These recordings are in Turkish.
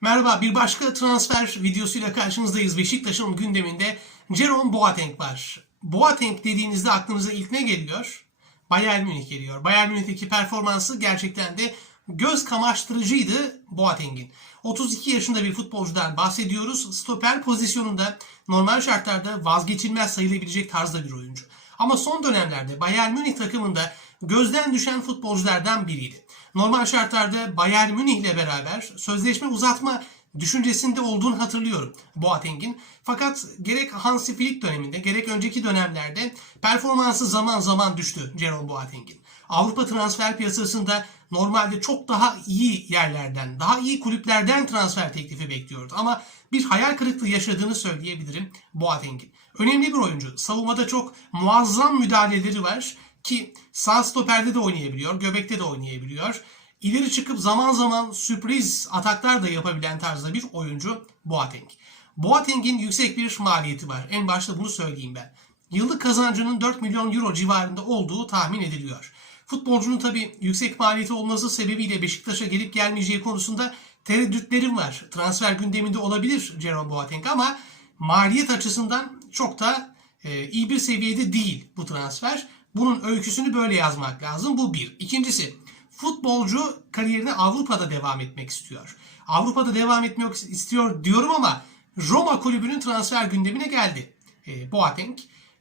Merhaba, bir başka transfer videosuyla karşınızdayız. Beşiktaş'ın gündeminde Jerome Boateng var. Boateng dediğinizde aklınıza ilk ne geliyor? Bayern Münih geliyor. Bayern Münih'teki performansı gerçekten de göz kamaştırıcıydı Boateng'in. 32 yaşında bir futbolcudan bahsediyoruz. Stoper pozisyonunda normal şartlarda vazgeçilmez sayılabilecek tarzda bir oyuncu. Ama son dönemlerde Bayern Münih takımında gözden düşen futbolculardan biriydi. Normal şartlarda Bayern Münih ile beraber sözleşme uzatma düşüncesinde olduğunu hatırlıyorum Boateng'in. Fakat gerek Hansi Flick döneminde gerek önceki dönemlerde performansı zaman zaman düştü Jerome Boateng'in. Avrupa transfer piyasasında normalde çok daha iyi yerlerden, daha iyi kulüplerden transfer teklifi bekliyordu. Ama bir hayal kırıklığı yaşadığını söyleyebilirim Boateng'in. Önemli bir oyuncu. Savunmada çok muazzam müdahaleleri var ki sağ stoperde de oynayabiliyor, göbekte de oynayabiliyor. İleri çıkıp zaman zaman sürpriz ataklar da yapabilen tarzda bir oyuncu Boateng. Boateng'in yüksek bir maliyeti var. En başta bunu söyleyeyim ben. Yıllık kazancının 4 milyon euro civarında olduğu tahmin ediliyor. Futbolcunun tabi yüksek maliyeti olması sebebiyle Beşiktaş'a gelip gelmeyeceği konusunda tereddütlerim var. Transfer gündeminde olabilir Jerome Boateng ama maliyet açısından çok da e, iyi bir seviyede değil bu transfer. Bunun öyküsünü böyle yazmak lazım. Bu bir. İkincisi futbolcu kariyerine Avrupa'da devam etmek istiyor. Avrupa'da devam etmek istiyor diyorum ama Roma kulübünün transfer gündemine geldi. E, Boateng.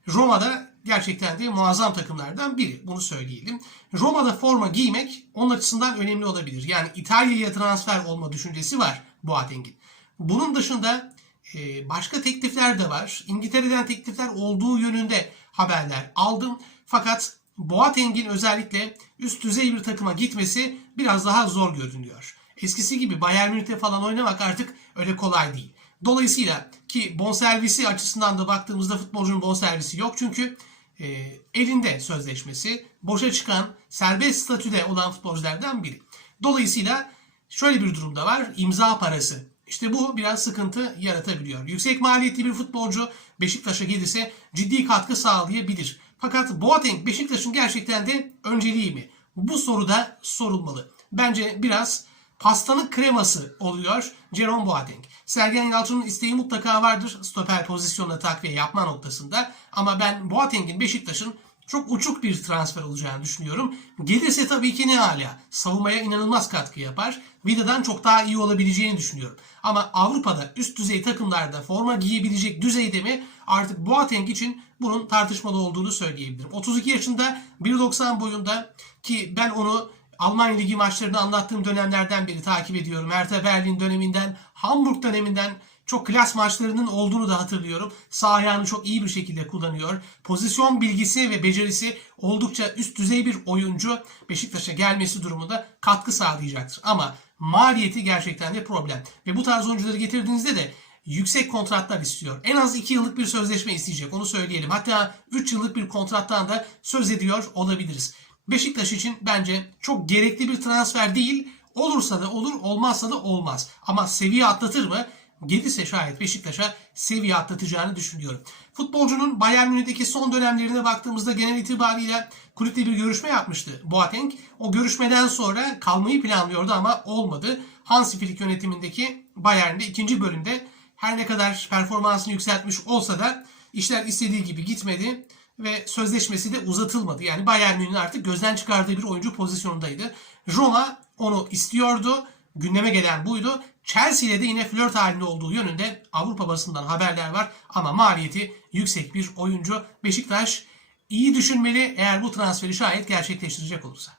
Roma'da gerçekten de muazzam takımlardan biri. Bunu söyleyelim. Roma'da forma giymek onun açısından önemli olabilir. Yani İtalya'ya transfer olma düşüncesi var Boateng'in. Bunun dışında e, başka teklifler de var. İngiltere'den teklifler olduğu yönünde haberler aldım. Fakat Boateng'in özellikle üst düzey bir takıma gitmesi biraz daha zor görünüyor. Eskisi gibi Bayern Münih'te falan oynamak artık öyle kolay değil. Dolayısıyla ki bonservisi açısından da baktığımızda futbolcunun bonservisi yok. Çünkü e, elinde sözleşmesi boşa çıkan serbest statüde olan futbolculardan biri. Dolayısıyla şöyle bir durumda var. imza parası. İşte bu biraz sıkıntı yaratabiliyor. Yüksek maliyetli bir futbolcu Beşiktaş'a gelirse ciddi katkı sağlayabilir. Fakat Boateng Beşiktaş'ın gerçekten de önceliği mi? Bu soru da sorulmalı. Bence biraz pastanın kreması oluyor Jerome Boateng. Sergen Yalçın'ın isteği mutlaka vardır stoper pozisyonuna takviye yapma noktasında. Ama ben Boateng'in Beşiktaş'ın çok uçuk bir transfer olacağını düşünüyorum. Gelirse tabii ki ne hala. Savunmaya inanılmaz katkı yapar. Vida'dan çok daha iyi olabileceğini düşünüyorum. Ama Avrupa'da üst düzey takımlarda forma giyebilecek düzeyde mi artık Boateng için bunun tartışmalı olduğunu söyleyebilirim. 32 yaşında 1.90 boyunda ki ben onu Almanya Ligi maçlarını anlattığım dönemlerden beri takip ediyorum. Hertha Berlin döneminden, Hamburg döneminden çok klas maçlarının olduğunu da hatırlıyorum. Sağ ayağını çok iyi bir şekilde kullanıyor. Pozisyon bilgisi ve becerisi oldukça üst düzey bir oyuncu Beşiktaş'a gelmesi durumunda katkı sağlayacaktır. Ama maliyeti gerçekten de problem. Ve bu tarz oyuncuları getirdiğinizde de yüksek kontratlar istiyor. En az 2 yıllık bir sözleşme isteyecek onu söyleyelim. Hatta 3 yıllık bir kontrattan da söz ediyor olabiliriz. Beşiktaş için bence çok gerekli bir transfer değil. Olursa da olur, olmazsa da olmaz. Ama seviye atlatır mı? Gelirse şayet Beşiktaş'a seviye atlatacağını düşünüyorum. Futbolcunun Bayern Münih'teki son dönemlerine baktığımızda genel itibariyle kulüple bir görüşme yapmıştı Boateng. O görüşmeden sonra kalmayı planlıyordu ama olmadı. Hansi Flick yönetimindeki Bayern'de ikinci bölümde her ne kadar performansını yükseltmiş olsa da işler istediği gibi gitmedi ve sözleşmesi de uzatılmadı. Yani Bayern Münih'in artık gözden çıkardığı bir oyuncu pozisyonundaydı. Roma onu istiyordu. Gündeme gelen buydu. Chelsea ile de yine flört halinde olduğu yönünde Avrupa basından haberler var. Ama maliyeti yüksek bir oyuncu. Beşiktaş iyi düşünmeli eğer bu transferi şayet gerçekleştirecek olursa.